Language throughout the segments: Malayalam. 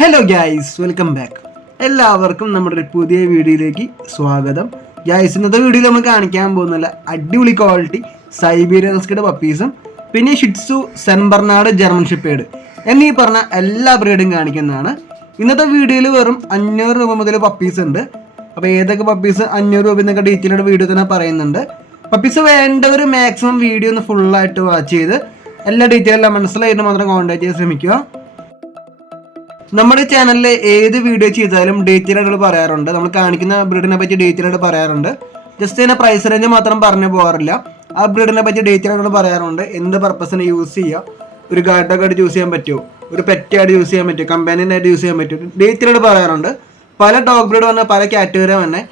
Hello guys, welcome back. എല്ലാവർക്കും നമ്മുടെ ഒരു പുതിയ വീഡിയോയിലേക്ക് സ്വാഗതം. ഗൈസ്, ഇന്നത്തെ വീഡിയോയിൽ നമ്മൾ കാണിക്കാൻ പോകുന്നില്ല അടിപൊളി ക്വാളിറ്റി സൈബീരിയൻ ഹസ്കിയുടെ പപ്പീസും പിന്നെ Shih Tzu, Saint Bernard, German shepherd എന്നീ പറഞ്ഞ എല്ലാ ബ്രീഡും കാണിക്കുന്നതാണ്. ഇന്നത്തെ വീഡിയോയിൽ വെറും 500 രൂപ മുതൽ പപ്പീസ് ഉണ്ട്. അപ്പോൾ ഏതൊക്കെ പപ്പീസ് 500 രൂപ എന്നൊക്കെ ഡീറ്റെയിൽഡ് വീഡിയോ തന്നെ പറയുന്നുണ്ട്. പപ്പീസ് വേണ്ടവർ മാക്സിമം വീഡിയോ ഒന്ന് ഫുള്ളായിട്ട് വാച്ച് ചെയ്ത് എല്ലാ ഡീറ്റെയിലും മനസ്സിലായിട്ട് മാത്രം കോൺടാക്ട് ചെയ്യാൻ ശ്രമിക്കുക. നമ്മുടെ ചാനലിൽ ഏത് വീഡിയോ ചെയ്താലും ഡീറ്റെയിലായിട്ട് പറയാറുണ്ട്. നമ്മൾ കാണിക്കുന്ന ബ്രീഡിനെ പറ്റി ഡീറ്റെയിലായിട്ട് പറയാറുണ്ട്. ജസ്റ്റ് അതിൻ്റെ പ്രൈസ് റേഞ്ച് മാത്രം പറഞ്ഞു പോകാറില്ല. ആ ബ്രീഡിനെ പറ്റി ഡീറ്റെയിലായിട്ട് പറയാറുണ്ട്. എന്ത് പർപ്പസിന് യൂസ് ചെയ്യുക, ഒരു ഗാർഡൊക്കെ ആയിട്ട് യൂസ് ചെയ്യാൻ പറ്റുമോ, ഒരു പെറ്റായിട്ട് യൂസ് ചെയ്യാൻ പറ്റുമോ, കമ്പാനിയനായിട്ട് യൂസ് ചെയ്യാൻ പറ്റുമോ, ഡീറ്റെയിലായിട്ട് പറയാറുണ്ട്. പല ഡോഗ് ബ്രീഡ് വന്നാൽ പല കാറ്റഗറി തന്നെ.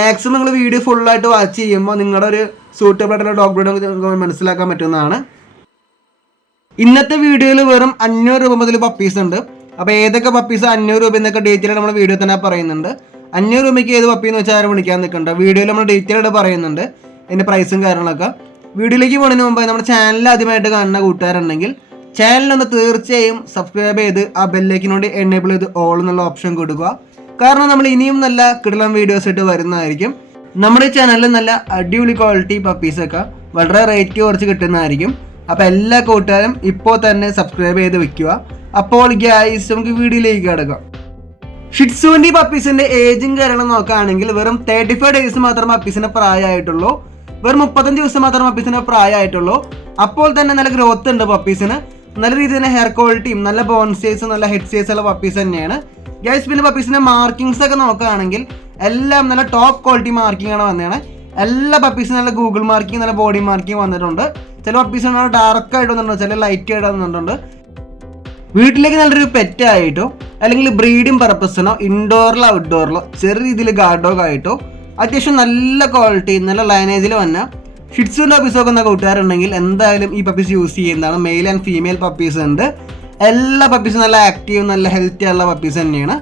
മാക്സിമം നിങ്ങൾ വീഡിയോ ഫുള്ളായിട്ട് വാച്ച് ചെയ്യുമ്പോൾ നിങ്ങളുടെ ഒരു സൂട്ടബിൾ ആയിട്ടുള്ള ഡോഗ് ബ്രീഡ് മനസ്സിലാക്കാൻ പറ്റുന്നതാണ്. ഇന്നത്തെ വീഡിയോയിൽ വെറും 500 രൂപ മുതൽ പപ്പീസ് ഉണ്ട്. അപ്പോൾ ഏതൊക്കെ പപ്പീസ് 500 രൂപ എന്നൊക്കെ ഡീറ്റെയിൽ നമ്മൾ വീഡിയോ തന്നെ പറയുന്നുണ്ട്. 500 രൂപയ്ക്ക് ഏത് പപ്പി എന്ന് വെച്ചാൽ ആരും വിളിക്കാൻ നിൽക്കണ്ട. വീഡിയോയിൽ നമ്മൾ ഡീറ്റെയിലായിട്ട് പറയുന്നുണ്ട് അതിൻ്റെ പ്രൈസും കാര്യങ്ങളൊക്കെ. വീഡിയോയിലേക്ക് പോകുന്നതിന് മുമ്പ് നമ്മുടെ ചാനൽ ആദ്യമായിട്ട് കാണുന്ന കൂട്ടുകാരുണ്ടെങ്കിൽ ചാനലൊന്ന് തീർച്ചയായും സബ്സ്ക്രൈബ് ചെയ്ത് ആ ബെല്ലൈക്കനോട് എനേബിൾ ചെയ്ത് ഓൾ എന്നുള്ള ഓപ്ഷൻ കൊടുക്കുക. കാരണം നമ്മൾ ഇനിയും നല്ല കിടിലൻ വീഡിയോസ് ആയിട്ട് വരുന്നതായിരിക്കും. നമ്മുടെ ചാനലിൽ നല്ല അടിപൊളി ക്വാളിറ്റി പപ്പീസൊക്കെ വളരെ റേറ്റ് കുറച്ച് കിട്ടുന്നതായിരിക്കും. അപ്പോൾ എല്ലാ കൂട്ടുകാരും ഇപ്പോൾ തന്നെ സബ്സ്ക്രൈബ് ചെയ്ത് വെക്കുക. അപ്പോൾ ഗൈസ്, നമുക്ക് വീഡിയോയിലേക്ക് കിടക്കാം. ഷി ട്സുവിൻ്റെ പപ്പീസിൻ്റെ ഏജും കാര്യങ്ങളും നോക്കുകയാണെങ്കിൽ വെറും 35 ഡേയ്സ് മാത്രം പപ്പീസിന് പ്രായമായിട്ടുള്ളൂ. വെറും 35 ദിവസം മാത്രം പപ്പീസിന് പ്രായമായിട്ടുള്ളൂ. അപ്പോൾ തന്നെ നല്ല ഗ്രോത്ത് ഉണ്ട് പപ്പീസിന്. നല്ല രീതിയിൽ തന്നെ ഹെയർ ക്വാളിറ്റിയും നല്ല ബോൺ സൈസും നല്ല ഹെഡ് സൈസ് ഉള്ള പപ്പീസ് തന്നെയാണ് ഗൈസ്. പിന്നെ പപ്പീസിൻ്റെ മാർക്കിങ്സ് ഒക്കെ നോക്കുകയാണെങ്കിൽ എല്ലാം നല്ല ടോപ്പ് ക്വാളിറ്റി മാർക്കിംഗ് ആണ് വന്നതാണ്. എല്ലാ പപ്പീസിനും നല്ല ഗൂഗിൾ മാർക്കിംഗ്, നല്ല ബോഡി മാർക്കിംഗ് വന്നിട്ടുണ്ട്. ചില പപ്പീസിന് ഡാർക്ക് ആയിട്ട് വന്നിട്ടുണ്ട്, ചില ലൈറ്റ് ആയിട്ട് വന്നിട്ടുണ്ട്. വീട്ടിലേക്ക് നല്ലൊരു പെറ്റായിട്ടോ അല്ലെങ്കിൽ ബ്രീഡിംഗ് പർപ്പസിനോ ഇൻഡോറിലോ ഔട്ട്ഡോറിലോ ചെറിയ രീതിയിൽ ഗാർഡ് ഡോഗ് ആയിട്ടോ അത്യാവശ്യം നല്ല ക്വാളിറ്റി നല്ല ലൈനേജിൽ വന്ന ഷി ട്സുവിൻ്റെ പപ്പീസൊക്കെ എന്ന കൂട്ടുകാരുണ്ടെങ്കിൽ എന്തായാലും ഈ പപ്പീസ് യൂസ് ചെയ്യുന്നതാണ്. മെയിൽ ആൻഡ് ഫീമെയിൽ പപ്പീസ് ഉണ്ട്. എല്ലാ പപ്പീസും നല്ല ആക്റ്റീവ് നല്ല ഹെൽത്തി ആയുള്ള പപ്പീസ് തന്നെയാണ്.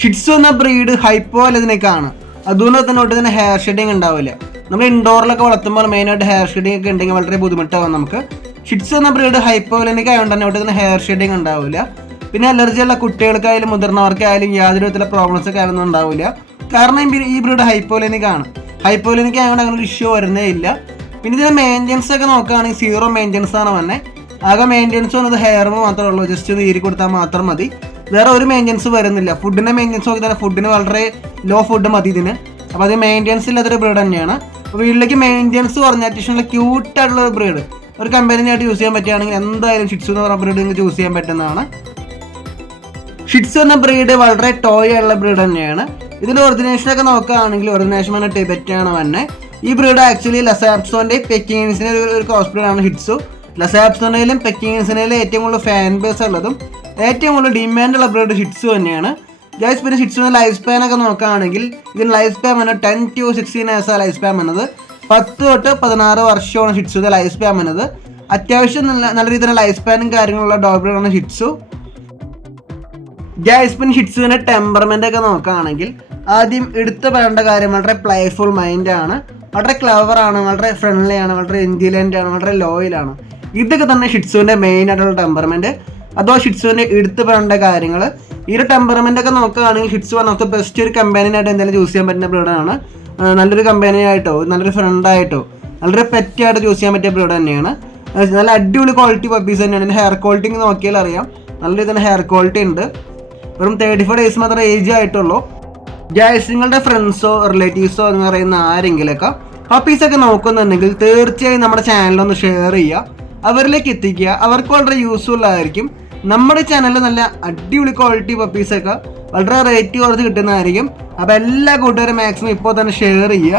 ഷി ട്സു എന്ന ബ്രീഡ് ഹൈപ്പോ അല്ലതിനേക്കാണ്. അതുകൊണ്ട് തന്നെ ഒട്ടും ഹെയർ ഷെഡിങ് ഉണ്ടാവില്ല. നമ്മൾ ഇൻഡോറിലൊക്കെ വളർത്തുമ്പോൾ മെയിനായിട്ട് ഹെയർ ഷെഡിങ് ഒക്കെ ഉണ്ടെങ്കിൽ വളരെ ബുദ്ധിമുട്ടാവും നമുക്ക്. ഷി ട്സു എന്ന ബ്രീഡ് ഹൈപ്പോലനിക് ആയതുകൊണ്ട് തന്നെ ഒട്ടും ഹെയർ ഷെഡിങ് ഉണ്ടാവില്ല. പിന്നെ അലർജി ഉള്ള കുട്ടികൾക്കായാലും മുതിർന്നവർക്കായാലും യാതൊരു വിധത്തിലുള്ള പ്രോബ്ലംസ് ഒക്കെ ആയാലും ഉണ്ടാവില്ല. കാരണം ഈ ബ്രീഡ് ഹൈപ്പോലനിക് ആണ്. ഹൈപ്പോലനിക് ആയതുകൊണ്ട് അങ്ങനെ ഒരു ഇഷ്യൂ വരുന്നേ ഇല്ല. പിന്നെ ഇതിൻ്റെ മെയിൻ്റെനൻസ് ഒക്കെ നോക്കുകയാണെങ്കിൽ 0 മെയിൻ്റെനൻസ് ആണ് വന്നെ. ആകെ മെയിൻ്റെനൻസ് വന്നത് ഹെയർ മാത്രമേ ഉള്ളൂ. ജസ്റ്റ് ഇത് ഈരി കൊടുത്താൽ മാത്രം മതി. വേറെ ഒരു മെയിൻ്റെനൻസ് വരുന്നില്ല. ഫുഡിൻ്റെ മെയിൻ്റെനൻസ് നോക്കി തന്നെ ഫുഡിന് വളരെ ലോ ഫുഡ് മതി ഇതിന്. അപ്പോൾ അത് മെയിൻ്റെനൻസ് ഇല്ലാത്തൊരു ബ്രീഡ് തന്നെയാണ്. അപ്പോൾ വീട്ടിലേക്ക് മെയിൻ്റെനൻസ് കുറഞ്ഞ അത്യാവശ്യം നല്ല ക്യൂട്ടായിട്ടുള്ള ഒരു ബ്രീഡ് ഒരു കമ്പനിയായിട്ട് യൂസ് ചെയ്യാൻ പറ്റുകയാണെങ്കിൽ എന്തായാലും ഷി ട്സു എന്ന് പറഞ്ഞ ബ്രീഡ് നിങ്ങൾക്ക് ചൂസ് ചെയ്യാൻ പറ്റുന്നതാണ്. ഷി ട്സു എന്ന ബ്രീഡ് വളരെ ടോയ് ആയിട്ടുള്ള ബ്രീഡ് തന്നെയാണ്. ഇതിൻ്റെ ഒറിജിനേഷനൊക്കെ നോക്കുകയാണെങ്കിൽ ഒറിജിനേഷൻ വന്ന ടിബറ്റാണ് തന്നെ. ഈ ബ്രീഡ് ആക്ച്വലി ലസാപ്സോൻ്റെ പെക്കിങ്സിൻ്റെ ഒരു ക്രോസ് ബ്രീഡാണ് ഷി ട്സു. ലസാപ്സോണയിലും പെക്കിങ്സിനയിലും ഏറ്റവും കൂടുതൽ ഫാൻ ബേസ് ഉള്ളതും ഏറ്റവും കൂടുതൽ ഡിമാൻഡുള്ള ബ്രീഡ് ഷി ട്സു തന്നെയാണ് ഗൈസ്. പിന്നെ ഷി ട്സുവിൻ്റെ ലൈഫ് സ്പാൻ ഒക്കെ നോക്കുകയാണെങ്കിൽ ഇതിന് ലൈഫ് സ്പാൻ വന്നത് 10 to 16 ഇയേഴ്സാണ് ലൈഫ് സ്പാൻ വന്നത്. 10 തൊട്ട് 16 വർഷമാണ് ഷി ട്സുവിൻ്റെ ലൈഫ് സ്പാൻ വന്നത്. അത്യാവശ്യം നല്ല രീതിയിലുള്ള ലൈഫ് സ്പാനും കാര്യങ്ങളുള്ള ഡോഗ് ബ്രീഡാണ് ഷി ട്സു ഗൈസ്. പിന്നെ ഷി ട്സുവിൻ്റെ ടെമ്പർമെൻ്റ് ഒക്കെ നോക്കുകയാണെങ്കിൽ ആദ്യം എടുത്തു പറയേണ്ട കാര്യം വളരെ പ്ലേഫുൾ മൈൻഡാണ്, വളരെ ക്ലവറാണ്, വളരെ ഫ്രണ്ട്ലി ആണ്, വളരെ ഇൻ്റലിജൻ്റ് ആണ്, വളരെ ലോയലാണ്. ഇതൊക്കെ തന്നെ ഷി ട്സുവിൻ്റെ മെയിൻ ആയിട്ടുള്ള ടെമ്പർമെൻറ്റ്. അതോ ഷി ട്സുവിൻ്റെ എടുത്തു പറയേണ്ട കാര്യങ്ങൾ ഈ ഒരു ടെമ്പർമെൻ്റ് ഒക്കെ നോക്കുകയാണെങ്കിൽ Shih Tzu one of the best ഒരു കമ്പാനിയനായിട്ട് എന്തെങ്കിലും ചൂസ് ചെയ്യാൻ പറ്റുന്ന ബ്രീഡാണ്. നല്ലൊരു കമ്പാനിയായിട്ടോ നല്ലൊരു ഫ്രണ്ടായിട്ടോ നല്ലൊരു പെറ്റായിട്ട് ചൂസ് ചെയ്യാൻ പറ്റിയ ബ്രീഡ് തന്നെയാണ്. നല്ല അടിപൊളി ക്വാളിറ്റി പപ്പീസ് തന്നെയാണ്. ഇതിൻ്റെ ഹെയർ ക്വാളിറ്റി നോക്കിയാൽ അറിയാം, നല്ല രീതിയിൽ ഹെയർ ക്വാളിറ്റി ഉണ്ട്. വെറും 35 ഡേയ്സ് മാത്രമേ ഏജ് ആയിട്ടുള്ളൂ. ഗൈസ്, നിങ്ങളുടെ ഫ്രണ്ട്സോ റിലേറ്റീവ്സോ എന്ന് പറയുന്ന ആരെങ്കിലൊക്കെ പപ്പീസൊക്കെ നോക്കുന്നുണ്ടെങ്കിൽ തീർച്ചയായും നമ്മുടെ ചാനലൊന്ന് ഷെയർ ചെയ്യുക, അവരിലേക്ക് എത്തിക്കുക. അവർക്ക് വളരെ യൂസ്ഫുൾ ആയിരിക്കും. നമ്മുടെ ചാനലിൽ നല്ല അടിപൊളി ക്വാളിറ്റി പപ്പീസൊക്കെ വളരെ റേറ്റ് കുറച്ച് കിട്ടുന്നതായിരിക്കും. അപ്പോൾ എല്ലാ കൂട്ടുകാരും മാക്സിമം ഇപ്പോൾ തന്നെ ഷെയർ ചെയ്യുക.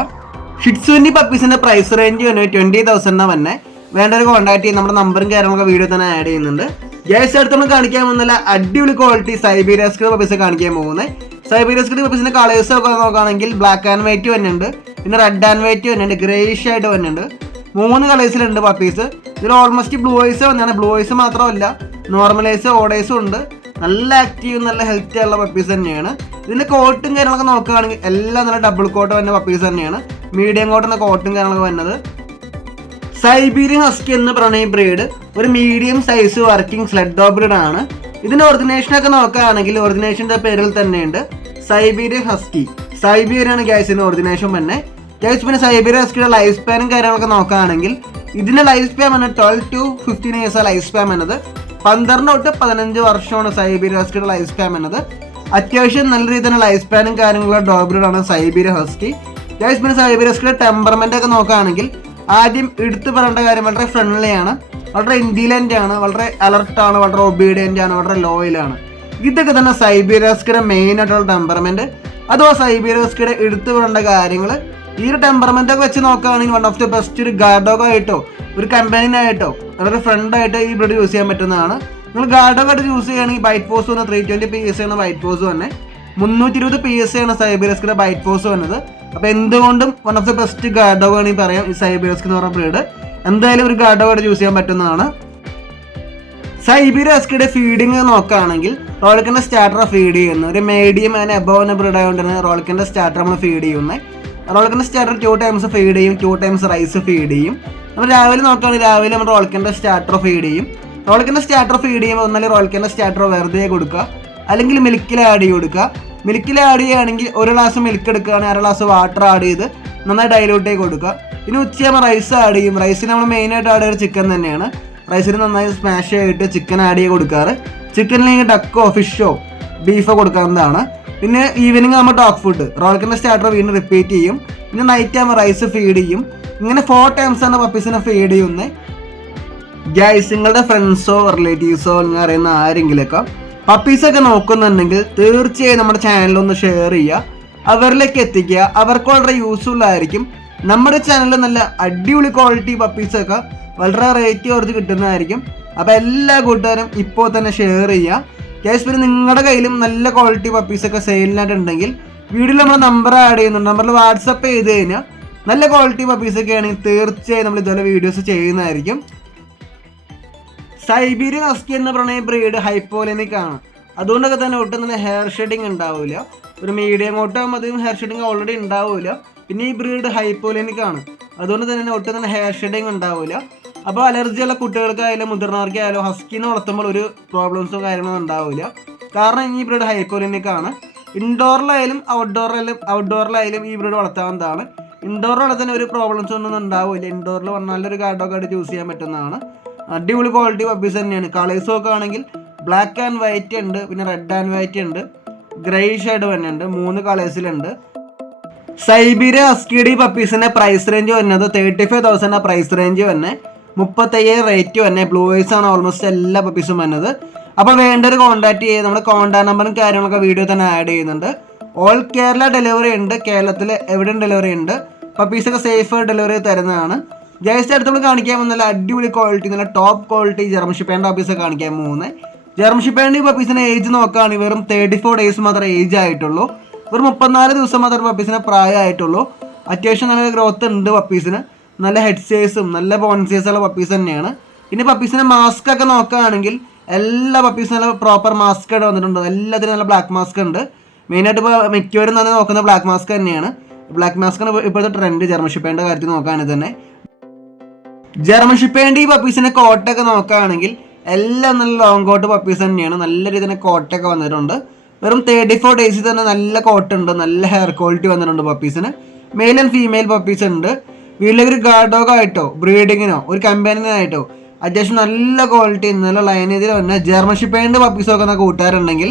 ഷി ട്സുവിൻ്റെ പപ്പീസിൻ്റെ പ്രൈസ് റേഞ്ച് തന്നെ 20,000 തന്നെ. വേണ്ടവർ കോൺടാക്ട് ചെയ്യും. നമ്മുടെ നമ്പറും കാര്യങ്ങളൊക്കെ വീഡിയോ തന്നെ ആഡ് ചെയ്യുന്നുണ്ട്. ഗൈസ്, അടുത്ത് നമ്മൾ കാണിക്കാൻ പോകുന്നില്ല അടിപൊളി ക്വാളിറ്റി സൈബീരിയൻ ഹസ്കി പപ്പീസ് കാണിക്കാൻ പോകുന്നത്. സൈബീരിയൻ ഹസ്കി പപ്പീസിൻ്റെ കളേഴ്സ് ഒക്കെ നോക്കുകയാണെങ്കിൽ ബ്ലാക്ക് ആൻഡ് വൈറ്റ് വരുന്നുണ്ട്, പിന്നെ റെഡ് ആൻഡ് വൈറ്റ് വരുന്നുണ്ട്, ഗ്രേയിഷ് ആയിട്ട് വരുന്നുണ്ട്. 3 കളേഴ്സിലുണ്ട് പപ്പീസ്. ഇതിൽ ഓൾമോസ്റ്റ് ബ്ലൂ ഐസ് വന്നാണ്. ബ്ലൂ ഐസ് മാത്രമല്ല നോർമൽ ഐസ് ഓഡ് ഐസും ഉണ്ട്. നല്ല ആക്റ്റീവ് നല്ല ഹെൽത്തി ആയുള്ള പപ്പീസ് തന്നെയാണ്. ഇതിൻ്റെ കോട്ടും കാര്യങ്ങളൊക്കെ നോക്കുകയാണെങ്കിൽ എല്ലാം നല്ല ഡബിൾ കോട്ട് വരുന്ന പപ്പീസ് തന്നെയാണ്. മീഡിയം കോട്ട് എന്ന കോട്ടും കാര്യങ്ങളൊക്കെ വരുന്നത്. സൈബീരിയൻ ഹസ്കി എന്ന് പറയുന്ന ഈ ബ്രീഡ് ഒരു medium size working sled dog ബ്രീഡാണ്. ഇതിന്റെ ഒറിജിനേഷനൊക്കെ നോക്കുകയാണെങ്കിൽ ഒറിജിനേഷന്റെ പേരിൽ തന്നെയുണ്ട് സൈബീരിയൻ ഹസ്കി. സൈബീരിയാണ് ഗൈസിന്റെ ഒറിജിനേഷൻ തന്നെ. ഗൈസ് പിന്നെ സൈബീരിയൻ ഹസ്കിയുടെ ലൈഫ് സ്പാനും കാര്യങ്ങളൊക്കെ നോക്കുകയാണെങ്കിൽ ഇതിന്റെ ലൈഫ് സ്പാൻ എന്നത് 12 to 15 ഇയേഴ്സ് ലൈഫ് സ്പാൻ എന്നത്. 12 തൊട്ട് 15 വർഷമാണ് സൈബീരിയൻ ഹസ്കിയുടെ ലൈഫ് സ്പാൻ എന്നത്. അത്യാവശ്യം നല്ല രീതിയിൽ തന്നെ ലൈഫ് സ്പാനും കാര്യങ്ങളുള്ള ഡോഗ് ബ്രീഡാണ് സൈബീരിയൻ ഹസ്കി. ഗൈസ് പിന്നെ സൈബീരിയൻ ഹസ്കിയുടെ ടെമ്പർമെന്റ് ഒക്കെ നോക്കുകയാണെങ്കിൽ ആദ്യം എടുത്തു പറയേണ്ട കാര്യം വളരെ ഫ്രണ്ട്ലി ആണ്, വളരെ ഇന്റലിജന്റ് ആണ്, വളരെ അലർട്ടാണ്, വളരെ ഒബീഡിയന്റ് ആണ്, വളരെ ലോയലാണ്. ഇതൊക്കെ തന്നെ സൈബീരിയൻ ഹസ്കിയുടെ മെയിൻ ആയിട്ടുള്ള ടെമ്പർമെന്റ്. അഥവാ സൈബീരിയൻ ഹസ്കിയുടെ എടുത്തു പറയേണ്ട കാര്യങ്ങൾ ഈ ഒരു ടെമ്പർമെന്റ് ഒക്കെ വെച്ച് നോക്കുകയാണെങ്കിൽ വൺ ഓഫ് ദി ബെസ്റ്റ് ഒരു ഗാർഡ് ഡോഗ് ആയിട്ടോ ഒരു കമ്പാനിയൻ ആയിട്ടോ വളരെ ഫ്രണ്ടായിട്ട് ഈ ബ്രീഡ് യൂസ് ചെയ്യാൻ പറ്റുന്നതാണ്. നിങ്ങൾ ഗാർഡ് ഡോഗ് ആയിട്ട് യൂസ് ചെയ്യുകയാണെങ്കിൽ ബൈറ്റ് ഫോഴ്സ് വന്ന് 320 PSA ആണ് ബൈറ്റ് ഫോഴ്സ് തന്നെ. 320 PSA ആണ് സൈബീരിയൻ ഹസ്കിയുടെ ബൈറ്റ് ഫോഴ്സ് വന്നത്. അപ്പോൾ എന്തുകൊണ്ടും one of the best guard dog ആണെങ്കിൽ പറയാം ഈ സൈബീരിയൻ ഹസ്കി എന്ന് പറഞ്ഞ ബ്രീഡ്. എന്തായാലും ഒരു ഗാർഡ് ഡോഗ് ആയിട്ട് യൂസ് ചെയ്യാൻ പറ്റുന്നതാണ്. സൈബീരിയൻ ഹസ്കിയുടെ ഫീഡിങ് നോക്കുകയാണെങ്കിൽ റോളിക്കിന്റെ സ്റ്റാർട്ടർ ഫീഡ് ചെയ്യുന്നത് ഒരു മീഡിയം ആൻഡ് എബോവ് ബ്രീഡ് ആയതുകൊണ്ടാണ് റോളിക്കിന്റെ സ്റ്റാർട്ടർ നമ്മൾ ഫീഡ് ചെയ്യുന്നത്. റോളിക്കിന്റെ സ്റ്റാർട്ടർ 2 times ഫീഡ് ചെയ്യും, 2 times റൈസ് ഫീഡ് ചെയ്യും. നമ്മൾ രാവിലെ നോക്കുകയാണെങ്കിൽ രാവിലെ നമ്മൾ റോളിക്കിന്റെ സ്റ്റാർട്ടർ ഫീഡ് ചെയ്യും. റോളിക്കിന്റെ സ്റ്റാർട്ടർ ഫീഡ് ചെയ്യുമ്പോൾ ഒന്നാലും റോളിക്കിന്റെ സ്റ്റാർട്ടർ വെറുതെ കൊടുക്കുക, അല്ലെങ്കിൽ മിൽക്കിൽ ആഡ് ചെയ്ത് കൊടുക്കുക. മിൽക്കിൽ ആഡ് ചെയ്യുകയാണെങ്കിൽ 1 ഗ്ലാസ് മിൽക്ക് എടുക്കുകയാണെങ്കിൽ 1/2 ഗ്ലാസ് വാട്ടർ ആഡ് ചെയ്ത് നന്നായി ഡൈലൂട്ട് ചെയ്ത് കൊടുക്കുക. ഇനി ഉച്ചയാകുമ്പോൾ റൈസ് ആഡ് ചെയ്യും. റൈസിന് നമ്മൾ മെയിനായിട്ട് ആഡ് ചെയ്യുന്നത് ചിക്കൻ തന്നെയാണ്. റൈസിന് നന്നായി സ്മാഷ് ചെയ്തിട്ട് ചിക്കൻ ആഡ് ചെയ്ത് കൊടുക്കാറ്. ചിക്കനിലേക്ക് ഡക്കോ ഫിഷോ ബീഫോ കൊടുക്കാവുന്നതാണ്. പിന്നെ ഈവനിങ് ആകുമ്പോൾ ഡോഗ് ഫുഡ് റോളിക്കിന്റെ സ്റ്റാർട്ടർ വീണ്ടും റിപ്പീറ്റ് ചെയ്യും. പിന്നെ നൈറ്റ് ആകുമ്പോൾ റൈസ് ഫീഡ് ചെയ്യും. ഇങ്ങനെ 4 times ആണ് പപ്പീസിനെ ഫീഡ് ചെയ്യുന്നത്. ഗൈസ് നിങ്ങളുടെ ഫ്രണ്ട്സോ റിലേറ്റീവ്സോ നിങ്ങൾ അറിയുന്ന ആരെങ്കിലൊക്കെ പപ്പീസൊക്കെ നോക്കുന്നുണ്ടെങ്കിൽ തീർച്ചയായും നമ്മുടെ ചാനലൊന്ന് ഷെയർ ചെയ്യുക, അവരിലേക്ക് എത്തിക്കുക. അവർക്ക് വളരെ യൂസ്ഫുൾ ആയിരിക്കും. നമ്മുടെ ചാനലിൽ നല്ല അടിപൊളി ക്വാളിറ്റി പപ്പീസൊക്കെ വളരെ റേറ്റ് കുറച്ച് കിട്ടുന്നതായിരിക്കും. അപ്പോൾ എല്ലാ കൂട്ടുകാരും ഇപ്പോൾ തന്നെ ഷെയർ ചെയ്യുക. ഗൈസ് പിന്നെ നിങ്ങളുടെ കയ്യിലും നല്ല ക്വാളിറ്റി പപ്പീസൊക്കെ സെയിലിനായിട്ടുണ്ടെങ്കിൽ വീഡിയോയിൽ നമ്മൾ നമ്പർ ആഡ് ചെയ്യുന്നുണ്ട്. നമ്പറിൽ വാട്സപ്പ് ചെയ്ത് കഴിഞ്ഞാൽ നല്ല ക്വാളിറ്റി പപ്പീസൊക്കെ ആണെങ്കിൽ തീർച്ചയായും നമ്മൾ ഇതുപോലെ വീഡിയോസ് ചെയ്യുന്നതായിരിക്കും. സൈബീരിയൻ ഹസ്കി എന്ന് പറയുന്ന ബ്രീഡ് ഹൈപ്പോലെനിക് ആണ്. അതുകൊണ്ടൊക്കെ തന്നെ ഒട്ടും തന്നെ ഹെയർ ഷെഡിങ് ഉണ്ടാവില്ല. ഒരു മീഡിയം കോട്ടാകുമ്പോൾ അധികം ഹെയർ ഷെഡിങ് ഓൾറെഡി ഉണ്ടാവില്ല. പിന്നെ ഈ ബ്രീഡ് ഹൈപ്പോലെനിക് ആണ്. അതുകൊണ്ട് തന്നെ ഒട്ടും തന്നെ ഹെയർ ഷെഡിങ് ഉണ്ടാവില്ല. അപ്പോൾ അലർജിയുള്ള കുട്ടികൾക്കായാലും മുതിർന്നവർക്കായാലും ഹസ്കിനെ വളർത്തുമ്പോൾ ഒരു പ്രോബ്ലംസോ കാര്യങ്ങളോ ഉണ്ടാവില്ല. കാരണം ഈ ബ്രീഡ് ഹൈപ്പോലെനിക് ആണ്. ഇൻഡോറിലായാലും ഔട്ട്ഡോറിലായാലും ഈ ബ്രീഡ് വളർത്താവുന്നതാണ്. ഇൻഡോറിൽ വളർത്താൻ ഒരു പ്രോബ്ലംസ് ഒന്നും ഉണ്ടാവില്ല. ഇൻഡോറിൽ നല്ലൊരു ഗാർഡ് ഡോഗ് ആയിട്ട് ചൂസ് ചെയ്യാൻ പറ്റുന്നതാണ്. അടിപൊളി ക്വാളിറ്റി പപ്പീസ് തന്നെയാണ്. കളേഴ്സ് ഒക്കെ ആണെങ്കിൽ ബ്ലാക്ക് ആൻഡ് വൈറ്റ് ഉണ്ട്, പിന്നെ റെഡ് ആൻഡ് വൈറ്റ് ഉണ്ട്, ഗ്രേ ഷെയ്ഡ് തന്നെ ഉണ്ട്. 3 കളേഴ്സിലുണ്ട്. സൈബീരിയൻ ഹസ്കിയുടെ ഈ പപ്പീസിന്റെ പ്രൈസ് റേഞ്ച് വരുന്നത് 35,000 പ്രൈസ് റേഞ്ച് തന്നെ. 35,000 റേറ്റ് തന്നെ. ബ്ലൂ ഐസ് ആണ് ഓൾമോസ്റ്റ് എല്ലാ പപ്പീസും വന്നത്. അപ്പോൾ വേണ്ടൊരു കോൺടാക്ട് ചെയ്യുക. നമ്മുടെ കോൺടാക്ട് നമ്പറും കാര്യങ്ങളൊക്കെ വീഡിയോ തന്നെ ആഡ് ചെയ്യുന്നുണ്ട്. ഓൾ കേരള ഡെലിവറി ഉണ്ട്. കേരളത്തിൽ എവിടെയും ഡെലിവറി ഉണ്ട്. പപ്പീസൊക്കെ സേഫ് ഡെലിവറി തരുന്നതാണ്. ജസ്റ്റ് അടുത്ത് നമ്മൾ കാണിക്കാൻ നല്ല അടിപൊളി ക്വാളിറ്റി നല്ല ടോപ്പ് ക്വാളിറ്റി ജർമ്മൻ ഷെപ്പേർഡ് പപ്പീസൊക്കെ കാണിക്കാൻ പോകുന്നത്. ജർമ്മൻ ഷെപ്പേർഡ് പപ്പീസിന് ഏജ് നോക്കുകയാണെങ്കിൽ വെറും 34 days മാത്രമേ ഏജ് ആയിട്ടുള്ളൂ. വെറും 34 ദിവസം മാത്രമേ പപ്പീസിന് പ്രായമായിട്ടുള്ളൂ. അത്യാവശ്യം നല്ല ഗ്രോത്ത് ഉണ്ട് പപ്പീസിന്. നല്ല ഹെഡ് സൈസും നല്ല ബോൺ സൈസുള്ള പപ്പീസ് തന്നെയാണ്. പിന്നെ പപ്പീസിന് മാസ്ക് ഒക്കെ നോക്കുകയാണെങ്കിൽ എല്ലാ പപ്പീസിനും നല്ല പ്രോപ്പർ മാസ്ക് ആയിട്ട് വന്നിട്ടുണ്ട്. എല്ലാത്തിനും നല്ല ബ്ലാക്ക് മാസ്ക് ഉണ്ട്. മെയിനായിട്ട് ഇപ്പോൾ മിക്കവരും തന്നെ നോക്കുന്ന ബ്ലാക്ക് മാസ്ക് തന്നെയാണ്. ബ്ലാക്ക് മാസ്കാണ് ഇപ്പോഴത്തെ ട്രെൻഡ് ജർമ്മൻ ഷെപ്പേർഡിന്റെ കാര്യത്തിൽ നോക്കുകയാണെങ്കിൽ തന്നെ. ജർമ്മൻ ഷെപ്പേർഡ് ഈ പപ്പീസിന്റെ കോട്ടൊക്കെ നോക്കുകയാണെങ്കിൽ എല്ലാം നല്ല ലോങ് കോട്ട് പപ്പീസ് തന്നെയാണ്. നല്ല രീതിയിൽ കോട്ടൊക്കെ വന്നിട്ടുണ്ട്. വെറും 34 days തന്നെ നല്ല കോട്ടുണ്ട്. നല്ല ഹെയർ ക്വാളിറ്റി വന്നിട്ടുണ്ട് പപ്പീസിന്. മെയിൽ ആൻഡ് ഫീമെയിൽ പപ്പീസ് ഉണ്ട്. വീട്ടിലേക്ക് ഒരു ഗാർഡ് ഡോഗ് ആയിട്ടോ ബ്രീഡിങ്ങിനോ ഒരു കമ്പാനിയനായിട്ടോ അത്യാവശ്യം നല്ല ക്വാളിറ്റി നല്ല ലൈനേജിൽ വന്ന ജർമ്മൻ ഷെപ്പേർഡ് പപ്പീസ് നോക്കുന്ന കൂട്ടുകാരുണ്ടെങ്കിൽ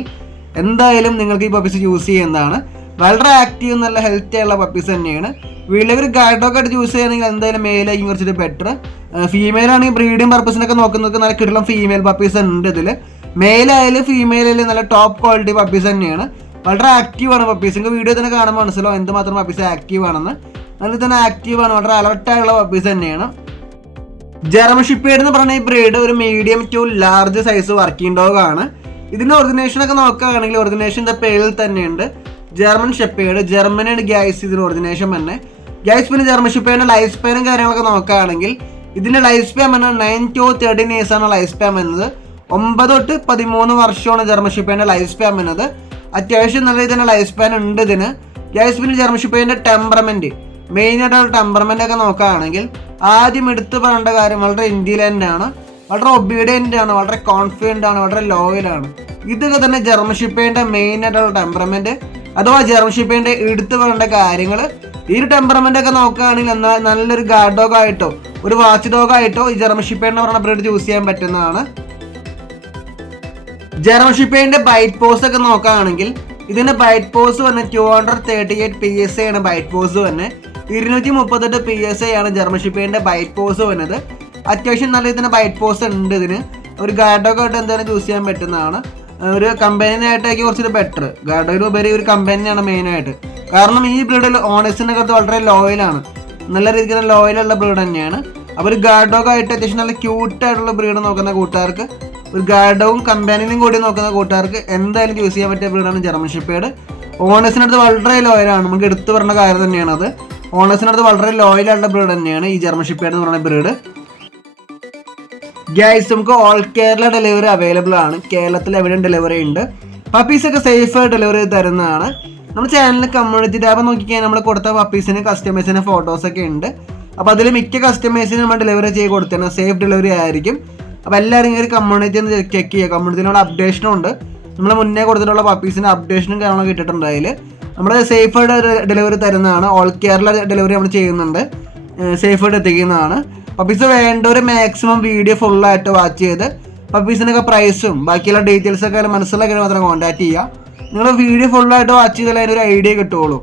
എന്തായാലും നിങ്ങൾക്ക് ഈ പപ്പീസ് യൂസ് ചെയ്യുന്നതാണ്. വളരെ ആക്റ്റീവ് നല്ല ഹെൽത്തി ആയുള്ള പപ്പീസ് തന്നെയാണ്. വീട്ടിലേക്ക് ഒരു ഗാർഡ് ഡോഗ് ആയിട്ട് ചൂസ് ചെയ്യുകയാണെങ്കിൽ എന്തായാലും മെയിലായിരിക്കും കുറച്ചിട്ട് ബെറ്റർ. ഫീമെയിൽ ആണെങ്കിൽ ബ്രീഡിങ് പർപ്പസിനൊക്കെ നോക്കുന്നവർക്ക് നല്ല കിട്ടുന്ന ഫീമെയിൽ പപ്പീസ് ഉണ്ട്. ഇതിൽ മെയിലായാലും ഫീമെയിലായാലും നല്ല ടോപ്പ് ക്വാളിറ്റി പപ്പീസ് തന്നെയാണ്. വളരെ ആക്റ്റീവാണ് പപ്പീസ്. നിങ്ങൾക്ക് വീഡിയോ തന്നെ കാണുമ്പോൾ മനസ്സിലാവും എന്തുമാത്രം പപ്പീസ് ആക്റ്റീവ് ആണെന്ന്. നല്ല തന്നെ ആക്റ്റീവാണ്. വളരെ അലർട്ടായുള്ള പപ്പീസ് തന്നെയാണ്. ജർമ്മൻ ഷെപ്പേർഡ് എന്ന് പറഞ്ഞ ഈ ബ്രീഡ് ഒരു medium to large size working dog ആണ്. ഇതിന്റെ ഒറിജിനേഷൻ ഒക്കെ നോക്കുകയാണെങ്കിൽ ഒറിജിനേഷന്റെ പേരിൽ തന്നെയുണ്ട് ജർമ്മൻ ഷെപ്പേർഡ്. ജർമ്മനാണ് ഗ്യാസ് ഇതിന് ഒറിജിനേഷൻ തന്നെ. ഗ്യാസ് പിന്നെ ജർമ്മൻ ഷെപ്പേർഡിന്റെ ലൈഫ് സ്പാനും കാര്യങ്ങളൊക്കെ നോക്കുകയാണെങ്കിൽ ഇതിന്റെ ലൈഫ് സ്പാൻ പറഞ്ഞാൽ 9 to 13 years ആണ് ലൈഫ് സ്പാൻ വരുന്നത്. 9 തൊട്ട് 13 വർഷമാണ് ജർമ്മൻ ഷെപ്പേർഡിന്റെ ലൈഫ് സ്പാൻ വരുന്നത്. അത്യാവശ്യം നല്ല രീതിയിൽ തന്നെ ലൈഫ് സ്പാൻ ഉണ്ട് ഇതിന്. ഗ്യാസ് പിന്നെ ജർമ്മൻ ഷെപ്പേർഡിന്റെ ടെമ്പർമെന്റ് മെയിനായിട്ടുള്ള ടെമ്പർമെന്റ് ഒക്കെ നോക്കുകയാണെങ്കിൽ ആദ്യം എടുത്തു പറയേണ്ട കാര്യം വളരെ ഇന്റലിജന്റ് ആണ്. വളരെ ഒബീഡിയൻ്റ് ആണ്, വളരെ കോൺഫിഡൻ്റ് ആണ്, വളരെ ലോയലാണ്. ഇതൊക്കെ തന്നെ ജർമ്മൻ ഷെപ്പേർഡിന്റെ മെയിൻ ആയിട്ടുള്ള ടെമ്പറമെന്റ് അഥവാ ജർമ്മൻ ഷെപ്പേർഡിന്റെ എടുത്തു പറയേണ്ട കാര്യങ്ങൾ. ഈ ഒരു ടെമ്പറമെന്റ് ഒക്കെ നോക്കുകയാണെങ്കിൽ എന്നാൽ നല്ലൊരു ഗാർഡ് ഡോഗ് ആയിട്ടോ ഒരു വാച്ച് ഡോഗ് ആയിട്ടോ ഈ ജർമ്മൻ ഷെപ്പേർഡ് എന്ന് പറയുന്ന ബ്രീഡ് ചൂസ് ചെയ്യാൻ പറ്റുന്നതാണ്. ജർമ്മൻ ഷെപ്പേർഡിന്റെ ബൈറ്റ് പോസ് ഒക്കെ നോക്കുകയാണെങ്കിൽ ഇതിന്റെ ബൈറ്റ് പോസ് തന്നെ 238 PSI ആണ്. ബൈറ്റ് പോസ് തന്നെ 238 PSI ആണ് ജർമ്മൻ ഷെപ്പേർഡിന്റെ ബൈറ്റ് പോസ് വന്നത്. അത്യാവശ്യം നല്ല ഇതിന് ബൈറ്റ് പോസ് ഉണ്ട്. ഇതിന് ഒരു ഗാർഡ് ഡോഗ് ആയിട്ട് എന്തായാലും ചൂസ് ചെയ്യാൻ പറ്റുന്നതാണ്. ഒരു കമ്പനിയായിട്ടൊക്കെ കുറച്ചൊരു ബെറ്റർ, ഗാർഡ് ഡോഗിന് ഉപരി ഒരു കമ്പനിയാണ് മെയിനായിട്ട്. കാരണം ഈ ബ്രീഡിൽ ഓണേഴ്സിനൊക്കെ വളരെ ലോയലാണ്, നല്ല രീതിയിൽ ലോയലുള്ള ബ്രീഡ് തന്നെയാണ്. അപ്പോൾ ഒരു ഗാർഡ് ഡോഗ് ആയിട്ട് അത്യാവശ്യം നല്ല ക്യൂട്ടായിട്ടുള്ള ബ്രീഡ് നോക്കുന്ന കൂട്ടുകാർക്ക്, ഒരു ഗാർഡ് ഡോഗും കമ്പാനിയനും കൂടി നോക്കുന്ന കൂട്ടുകാർക്ക് എന്തായാലും ചൂസ് ചെയ്യാൻ പറ്റിയ ബ്രീഡാണ് ജർമ്മൻ ഷെപ്പേർഡ്. ഓണേഴ്സിനടുത്ത് വളരെ ലോയലാണ്, നമുക്ക് എടുത്തു പറഞ്ഞ കാര്യം തന്നെയാണ് അത്. ഓണേഴ്സിനടുത്ത് വളരെ ലോയലായിട്ടുള്ള ബ്രീഡ് തന്നെയാണ് ഈ ജർമ്മൻ ഷെപ്പേർഡ് എന്ന് പറയുന്ന ബ്രീഡ്. ഗൈസ്, നമുക്ക് ഓൾ കേരള ഡെലിവറി അവൈലബിൾ ആണ്. കേരളത്തിൽ എവിടെയും ഡെലിവറി ഉണ്ട്. പപ്പീസൊക്കെ സേഫായി ഡെലിവറി തരുന്നതാണ്. നമ്മുടെ ചാനലിൽ കമ്മ്യൂണിറ്റി ടാബ് നോക്കിക്കഴിഞ്ഞാൽ നമ്മൾ കൊടുത്ത പപ്പീസിന് കസ്റ്റമേഴ്സിന് ഫോട്ടോസൊക്കെ ഉണ്ട്. അപ്പോൾ അതിൽ മിക്ക കസ്റ്റമേഴ്സിന് നമ്മൾ ഡെലിവറി ചെയ്ത് കൊടുത്തതാണ്, സേഫ് ഡെലിവറി ആയിരിക്കും. അപ്പോൾ എല്ലാവരും ഈ ഒരു കമ്മ്യൂണിറ്റി ഒന്ന് ചെക്ക് ചെയ്യുക. കമ്മ്യൂണിറ്റിയിലുള്ള അപ്ഡേഷനും ഉണ്ട്. നമ്മൾ മുന്നേ കൊടുത്തിട്ടുള്ള പപ്പീസിൻ്റെ അപ്ഡേഷനും കാര്യങ്ങളൊക്കെ ഇട്ടിട്ടുണ്ട്. അതിൽ നമ്മൾ സേഫായിട്ട് ഡെലിവറി തരുന്നതാണ്. ഓൾ കേരള ഡെലിവറി നമ്മൾ ചെയ്യുന്നുണ്ട്, സേഫായിട്ട് എത്തിക്കുന്നതാണ്. പപ്പീസ് വേണ്ടവർ മാക്സിമം വീഡിയോ ഫുള്ളായിട്ട് വാച്ച് ചെയ്ത് പപ്പീസിനൊക്കെ പ്രൈസും ബാക്കിയുള്ള ഡീറ്റെയിൽസൊക്കെ മനസ്സിലാക്കി മാത്രം കോൺടാക്ട് ചെയ്യുക. നിങ്ങൾ വീഡിയോ ഫുള്ളായിട്ട് വാച്ച് ചെയ്താൽ അതിനൊരു ഐഡിയ കിട്ടുള്ളൂ.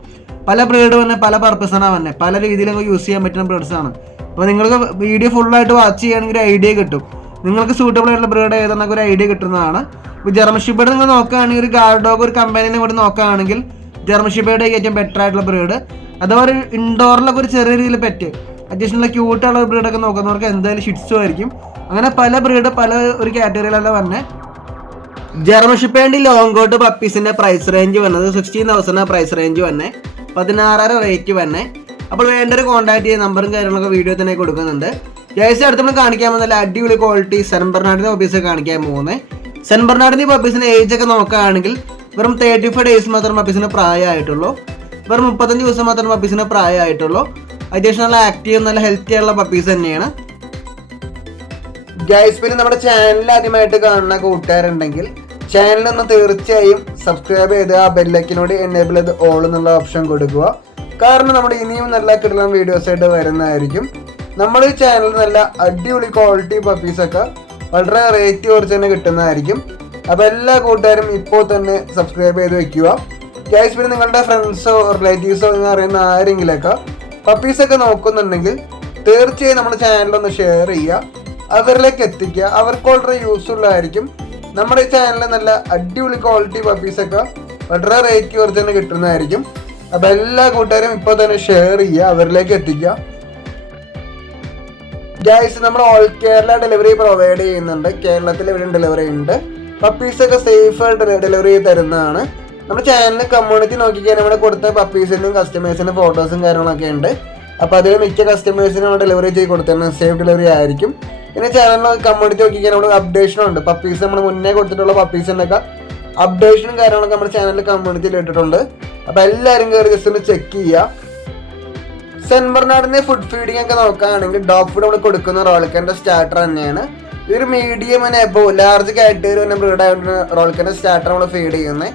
പല ബ്രീഡ് തന്നെ പല പർപ്പസാണ് തന്നെ, പല രീതിയിലൊക്കെ യൂസ് ചെയ്യാൻ പറ്റുന്ന ബ്രീഡ്സാണ്. അപ്പോൾ നിങ്ങൾക്ക് വീഡിയോ ഫുള്ളായിട്ട് വാച്ച് ചെയ്യുകയാണെങ്കിൽ ഒരു ഐഡിയ കിട്ടും, നിങ്ങൾക്ക് സൂട്ടബിൾ ആയിട്ടുള്ള ബ്രീഡ് ഏതെന്നൊക്കെ ഒരു ഐഡിയ കിട്ടുന്നതാണ്. ഇപ്പോൾ ജർമ്മൻ ഷെപ്പേർഡ് നിങ്ങൾ നോക്കുകയാണെങ്കിൽ ഒരു ഗാർഡ് ഡോഗ് ഒരു കമ്പനിനെ കൂടി നോക്കുകയാണെങ്കിൽ ജർമ്മൻ ഷെപ്പേർഡ് ഏറ്റവും ബെറ്റർ ആയിട്ടുള്ള ബ്രീഡ്. അഥവാ ഒരു ഇൻഡോറിലൊക്കെ ഒരു ചെറിയ രീതിയിൽ പെറ്റ് അത്യാവശ്യം ക്യൂട്ടുള്ള ബ്രീഡൊക്കെ നോക്കുന്നവർക്ക് എന്തായാലും ഷിih tzu ആയിരിക്കും. അങ്ങനെ പല ബ്രീഡ് പല ഒരു കാറ്റഗറിയിലല്ല തന്നെ. ജർമ്മൻ ഷെപ്പേർഡിന്റെ ലോങ് കോട്ട് പപ്പീസിന്റെ പ്രൈസ് റേഞ്ച് വന്നത് 16,000 പ്രൈസ് റേഞ്ച് വന്നെ, 16,000 റേറ്റ് വന്നെ. അപ്പോൾ വേണ്ടൊരു കോൺടാക്ട് ചെയ്യുന്ന നമ്പറും കാര്യങ്ങളൊക്കെ വീഡിയോ തന്നെ കൊടുക്കുന്നുണ്ട്. ജേഴ്സി അടുത്ത് നമ്മൾ കാണിക്കാൻ പോകുന്ന അടിപൊളി ക്വാളിറ്റി സെൻ ബെർണാർഡിന്റെ പപ്പീസ് കാണിക്കാൻ പോകുന്നത്. സെൻ ബെർണാർഡിന്റെ പപ്പീസിന്റെ ഏജ് ഒക്കെ നോക്കുകയാണെങ്കിൽ വെറും 35 ഡേയ്സ് മാത്രം പപ്പീസിന് പ്രായമായിട്ടുള്ളൂ. വെറും 35 ദിവസം മാത്രം പപ്പീസിന് പ്രായമായിട്ടുള്ളൂ. അത്യാവശ്യം നല്ല ആക്റ്റീവ് നല്ല ഹെൽത്തി ആയിട്ടുള്ള പപ്പീസ് തന്നെയാണ്. ഗൈസ്, പിന്നെ നമ്മുടെ ചാനൽ ആദ്യമായിട്ട് കാണുന്ന കൂട്ടുകാരുണ്ടെങ്കിൽ ചാനലൊന്ന് തീർച്ചയായും സബ്സ്ക്രൈബ് ചെയ്ത് ആ ബെല്ലൈക്കനോട് എനേബിൾ ചെയ്ത് ഓൾ എന്നുള്ള ഓപ്ഷൻ കൊടുക്കുക. കാരണം നമ്മുടെ ഇനിയും നല്ല കിട്ടുന്ന വീഡിയോസ് ആയിട്ട് വരുന്നതായിരിക്കും. നമ്മുടെ ഈ ചാനലിൽ നല്ല അടിപൊളി ക്വാളിറ്റി പപ്പീസൊക്കെ വളരെ റേറ്റ് കുറച്ച് തന്നെ കിട്ടുന്നതായിരിക്കും. അപ്പോൾ എല്ലാ കൂട്ടുകാരും ഇപ്പോൾ തന്നെ സബ്സ്ക്രൈബ് ചെയ്ത് വെക്കുക. ഗൈസ്, പിന്നെ നിങ്ങളുടെ ഫ്രണ്ട്സോ റിലേറ്റീവ്സോ എന്ന് അറിയുന്ന ആരെങ്കിലൊക്കെ പപ്പീസൊക്കെ നോക്കുന്നുണ്ടെങ്കിൽ തീർച്ചയായും നമ്മുടെ ചാനലൊന്ന് ഷെയർ ചെയ്യുക, അവരിലേക്ക് എത്തിക്കുക. അവർക്ക് വളരെ യൂസ്ഫുൾ ആയിരിക്കും. നമ്മുടെ ഈ ചാനലിൽ നല്ല അടിപൊളി ക്വാളിറ്റി പപ്പീസൊക്കെ വളരെ റേറ്റ് കുറച്ച് തന്നെ കിട്ടുന്നതായിരിക്കും. അപ്പോൾ എല്ലാ കൂട്ടുകാരും ഇപ്പോൾ തന്നെ ഷെയർ ചെയ്യുക, അവരിലേക്ക് എത്തിക്കുക. ഗൈസ്, നമ്മൾ ഓൾ കേരള ഡെലിവറി പ്രൊവൈഡ് ചെയ്യുന്നുണ്ട്. കേരളത്തിൽ എവിടെയും ഡെലിവറി ഉണ്ട്. പപ്പീസൊക്കെ സേഫായിട്ട് ഡെലിവറി ചെയ്ത് തരുന്നതാണ്. നമ്മുടെ ചാനലിൽ കമ്മ്യൂണിറ്റി നോക്കിക്കാൻ നമ്മൾ കൊടുത്ത പപ്പീസിനും കസ്റ്റമേഴ്സിനും ഫോട്ടോസും കാര്യങ്ങളൊക്കെ ഉണ്ട്. അപ്പോൾ അതിൽ മിക്ക കസ്റ്റമേഴ്സിനും നമ്മൾ ഡെലിവറി ചെയ്ത് കൊടുത്തത് സേഫ് ഡെലിവറി ആയിരിക്കും. പിന്നെ ചാനലിൽ കമ്മ്യൂണിറ്റി നോക്കിക്കാൻ നമ്മൾ അപ്ഡേഷനുണ്ട്. പപ്പീസ് നമ്മൾ മുന്നേ കൊടുത്തിട്ടുള്ള പപ്പീസിനൊക്കെ അപ്ഡേഷനും കാര്യങ്ങളൊക്കെ നമ്മുടെ ചാനലിൽ കമ്മ്യൂണിറ്റിയിൽ ഇട്ടിട്ടുണ്ട്. അപ്പോൾ എല്ലാവരും കയറി ജസ്റ്റ് ഒന്ന് ചെക്ക് ചെയ്യുക. സെൻ ബെർണാർഡിന്റെ ഫുഡ് ഫീഡിംഗ് ഒക്കെ നോക്കുകയാണെങ്കിൽ ഡോഗ് ഫുഡ് നമ്മൾ കൊടുക്കുന്ന റോൾക്കൻ്റെ സ്റ്റാർട്ടർ തന്നെയാണ്. ഇതൊരു മീഡിയം എബോ ലാർജ് കാറ്റഗറി തന്നെ ബ്രീഡായിട്ട് റോൾക്കൻ്റെ സ്റ്റാർട്ടർ നമ്മൾ ഫീഡ് ചെയ്യുന്നത്.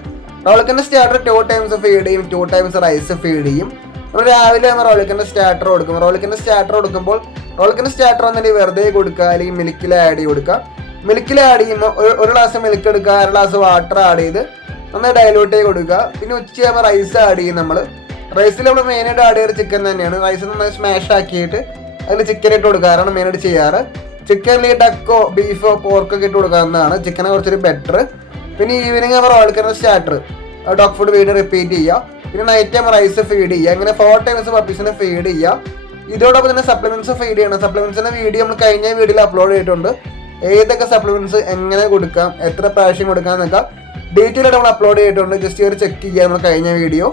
റോൾക്കൻ്റെ സ്റ്റാർട്ടർ 2 times ഫീഡ് ചെയ്യും, 2 times റൈസ് ഫീഡ് ചെയ്യും. നമ്മൾ രാവിലെ നമ്മൾ റോൾക്കൻ്റെ സ്റ്റാർട്ടർ കൊടുക്കും. റോൾക്കൻ്റെ സ്റ്റാർട്ടർ കൊടുക്കുമ്പോൾ റോൾക്കൻ്റെ സ്റ്റാർട്ടർ ഒന്നെങ്കിൽ വെറുതെ കൊടുക്കുക, അല്ലെങ്കിൽ മിൽക്കിൽ ആഡ് ചെയ്ത് കൊടുക്കുക. മിൽക്കിൽ ആഡ് ചെയ്യുമ്പോൾ ഒരു ഗ്ലാസ് മിൽക്ക് എടുക്കുക, 1 ഗ്ലാസ് വാട്ടർ ആഡ് ചെയ്ത് നന്നായി ഡൈലൂട്ട് ചെയ്ത് കൊടുക്കുക. പിന്നെ ഉച്ചയാകുമ്പോൾ റൈസ് ആഡ് ചെയ്യും. നമ്മൾ റൈസിൽ നമ്മൾ മെയിനായിട്ട് ആഡ് ചെയ്യുന്നത് ചിക്കൻ തന്നെയാണ്. റൈസ് നന്നായി സ്മാഷ് ആക്കിയിട്ട് അതിൽ ചിക്കൻ ഇട്ട് കൊടുക്കാറാണ് മെയിനായിട്ട് ചെയ്യാറ്. ചിക്കനിൽ ഡക്കോ ബീഫോ പോർക്കൊക്കെ ഇട്ട് കൊടുക്കാവുന്നതാണ്. ചിക്കനെ കുറച്ചൊരു ബെറ്റർ. പിന്നെ ഈവനിങ് നമ്മൾ റോൾക്കൻ്റെ സ്റ്റാർട്ടർ ഡോഗ് ഫുഡ് വീട് റിപ്പീറ്റ് ചെയ്യുക. പിന്നെ നൈറ്റ് ടൈം റൈസ് ഫീഡ് ചെയ്യുക. അങ്ങനെ 4 times പപ്പീസിനെ ഫീഡ് ചെയ്യുക. ഇതോടൊപ്പം തന്നെ സപ്ലിമെന്റ്സ് ഫീഡ് ചെയ്യണം. സപ്ലിമെന്റ്സിന്റെ വീഡിയോ നമ്മൾ കഴിഞ്ഞ വീഡിയോയിൽ അപ്ലോഡ് ചെയ്തിട്ടുണ്ട്. ഏതൊക്കെ സപ്ലിമെന്റ്സ് എങ്ങനെ കൊടുക്കാം, എത്ര പ്രാവശ്യം കൊടുക്കാം എന്നൊക്കെ ഡീറ്റെയിൽ ആയിട്ട് നമ്മൾ അപ്ലോഡ് ചെയ്തിട്ടുണ്ട്. ജസ്റ്റ് ഒരു ചെക്ക് ചെയ്യുക നമ്മൾ കഴിഞ്ഞ വീഡിയോ.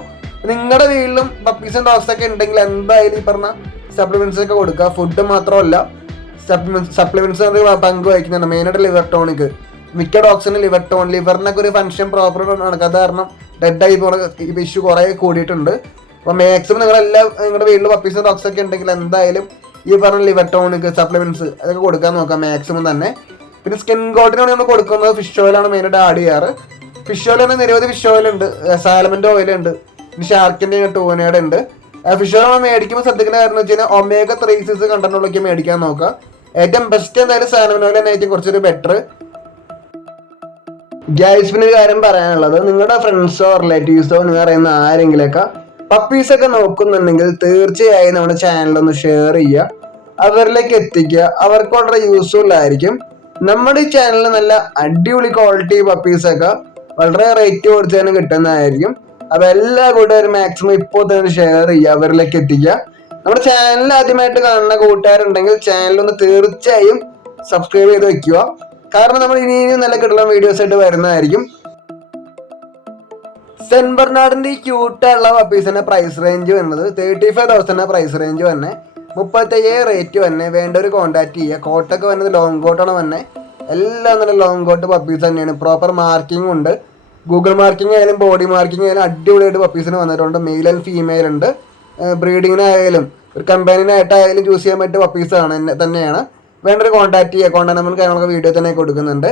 നിങ്ങളുടെ വീട്ടിലും പപ്പീസും ഡോഗ്സ് ഒക്കെ ഉണ്ടെങ്കിൽ എന്തായാലും ഈ പറഞ്ഞ സപ്ലിമെന്റ്സ് ഒക്കെ കൊടുക്കുക. ഫുഡ് മാത്രമല്ല സപ്ലിമെന്റ്സ് പങ്ക് വഹിക്കുന്നുണ്ട്. മെയിനായിട്ട് ലിവർ ടോണിക്. മിക്ക ഡോഗ്സിന് ലിവറിനൊക്കെ ഒരു ഫംഗ്ഷൻ പ്രോപ്പർ നടക്കാത്ത കാരണം ഡെഡായി പോകുന്ന ഇഷ്യൂ കുറേ കൂടിയിട്ടുണ്ട്. അപ്പോൾ മാക്സിമം നിങ്ങളെല്ലാം നിങ്ങളുടെ വീട്ടിൽ പപ്പീസും ഡോഗ്സ് ഒക്കെ ഉണ്ടെങ്കിൽ എന്തായാലും ഈ പറഞ്ഞ ലിവർ ടോണിക് സപ്ലിമെന്റ്സ് അതൊക്കെ കൊടുക്കാൻ നോക്കാം മാക്സിമം തന്നെ. പിന്നെ സ്കിൻ കോട്ടിനാണ് നമ്മൾ കൊടുക്കുന്നത് ഫിഷ് ഓയിലാണ് മെയിനായിട്ട് ആഡ് ചെയ്യാറ്. ഫിഷ് ഓയിൽ തന്നെ നിരവധി ഫിഷ് ഓയിൽ ഉണ്ട്, സാലമൻ്റെ ഓയിലുണ്ട്, പിന്നെ ഷാർക്കിൻ്റെ ടൂനയുടെ ഉണ്ട്. ഫിഷ് ഓയിൽ നമ്മൾ മേടിക്കുമ്പോൾ ശ്രദ്ധിക്കുന്ന കാര്യം എന്ന് വെച്ച് കഴിഞ്ഞാൽ ഒമേഗ 3 കണ്ടന്റുള്ളൊക്കെ മേടിക്കാൻ നോക്കുക. ഏറ്റവും ബെസ്റ്റ് എന്തായാലും സാലമൻ ഓയിൽ തന്നെ ആയിരിക്കും കുറച്ചൊരു ബെറ്റർ. ഗൈസ് പിന്നെ ഒരു കാര്യം പറയാനുള്ളത്, നിങ്ങളുടെ ഫ്രണ്ട്സോ റിലേറ്റീവ്സോ നിങ്ങൾ അറിയുന്ന ആരെങ്കിലൊക്കെ പപ്പീസൊക്കെ നോക്കുന്നുണ്ടെങ്കിൽ തീർച്ചയായും നമ്മുടെ ചാനലൊന്ന് ഷെയർ ചെയ്യുക, അവരിലേക്ക് എത്തിക്കുക. അവർക്ക് വളരെ യൂസ്ഫുൾ ആയിരിക്കും. നമ്മുടെ ഈ ചാനലിൽ നല്ല അടിപൊളി ക്വാളിറ്റി പപ്പീസൊക്കെ വളരെ റേറ്റ് കുറച്ച് തന്നെ കിട്ടുന്നതായിരിക്കും. അപ്പോൾ എല്ലാ കൂട്ടുകാരും മാക്സിമം ഇപ്പോൾ തന്നെ ഷെയർ ചെയ്യുക, അവരിലേക്ക് എത്തിക്കുക. നമ്മുടെ ചാനൽ ആദ്യമായിട്ട് കാണുന്ന കൂട്ടുകാരുണ്ടെങ്കിൽ ചാനലൊന്ന് തീർച്ചയായും സബ്സ്ക്രൈബ് ചെയ്ത് വെക്കുക. കാരണം നമ്മൾ ഇനിയും നല്ല കിട്ടുന്ന വീഡിയോസ് ആയിട്ട് വരുന്നതായിരിക്കും. സെന്റ് ബെർണാർഡിന്റെ ഈ ക്യൂട്ടുള്ള പപ്പീസിന്റെ പ്രൈസ് റേഞ്ച് വരുന്നത് 35,000 പ്രൈസ് റേഞ്ച് തന്നെ, 35,000 റേറ്റ് തന്നെ. വേണ്ട ഒരു കോൺടാക്ട് ചെയ്യുക. കോട്ടൊക്കെ വരുന്നത് ലോങ് കോട്ടാണ് തന്നെ, എല്ലാം നല്ല ലോങ് കോട്ട് പപ്പീസ് തന്നെയാണ്. പ്രോപ്പർ മാർക്കിംഗ് ഉണ്ട്, ഗൂഗിൾ മാർക്കിംഗ് ആയാലും ബോഡി മാർക്കിംഗ് ആയാലും അടിപൊളിയായിട്ട് പപ്പീസിന് വന്നിട്ടുണ്ട്. മെയിൽ ആൻഡ് ഫീമെയിൽ ഉണ്ട്. ബ്രീഡിങ്ങിനായാലും ഒരു കമ്പനിനായിട്ടായാലും ചൂസ് ചെയ്യാൻ പറ്റിയ പപ്പീസാണ് തന്നെയാണ്. വേണ്ട ഒരു കോൺടാക്ട് ചെയ്യുക. കോൺടാക്ട് നമ്പർ കാര്യങ്ങളൊക്കെ വീഡിയോ തന്നെ കൊടുക്കുന്നുണ്ട്.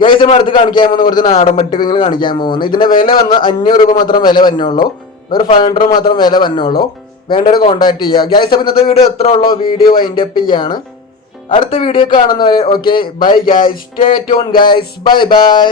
ഗൈസ് നമ്മൾ അടുത്ത് കാണിക്കാൻ പോകുന്ന കുറച്ച് നാടൻ പട്ടികൾ കാണിക്കാൻ പോകുന്നത്. ഇതിന്റെ വില വന്ന് 500 രൂപ മാത്രം വില വന്നുള്ളൂ, ഒരു 500 മാത്രം വില വന്നുള്ളൂ. വേണ്ട ഒരു കോൺടാക്ട് ചെയ്യുക. ഗൈസ് അപ്പോൾ ഇന്നത്തെ വീഡിയോ എത്ര ഉള്ളൂ, വീഡിയോ വൈൻഡ് അപ്പ് ചെയ്യാണ്. അടുത്ത വീഡിയോ കാണുന്നവരെ okay bye guys, stay tune guys, bye bye.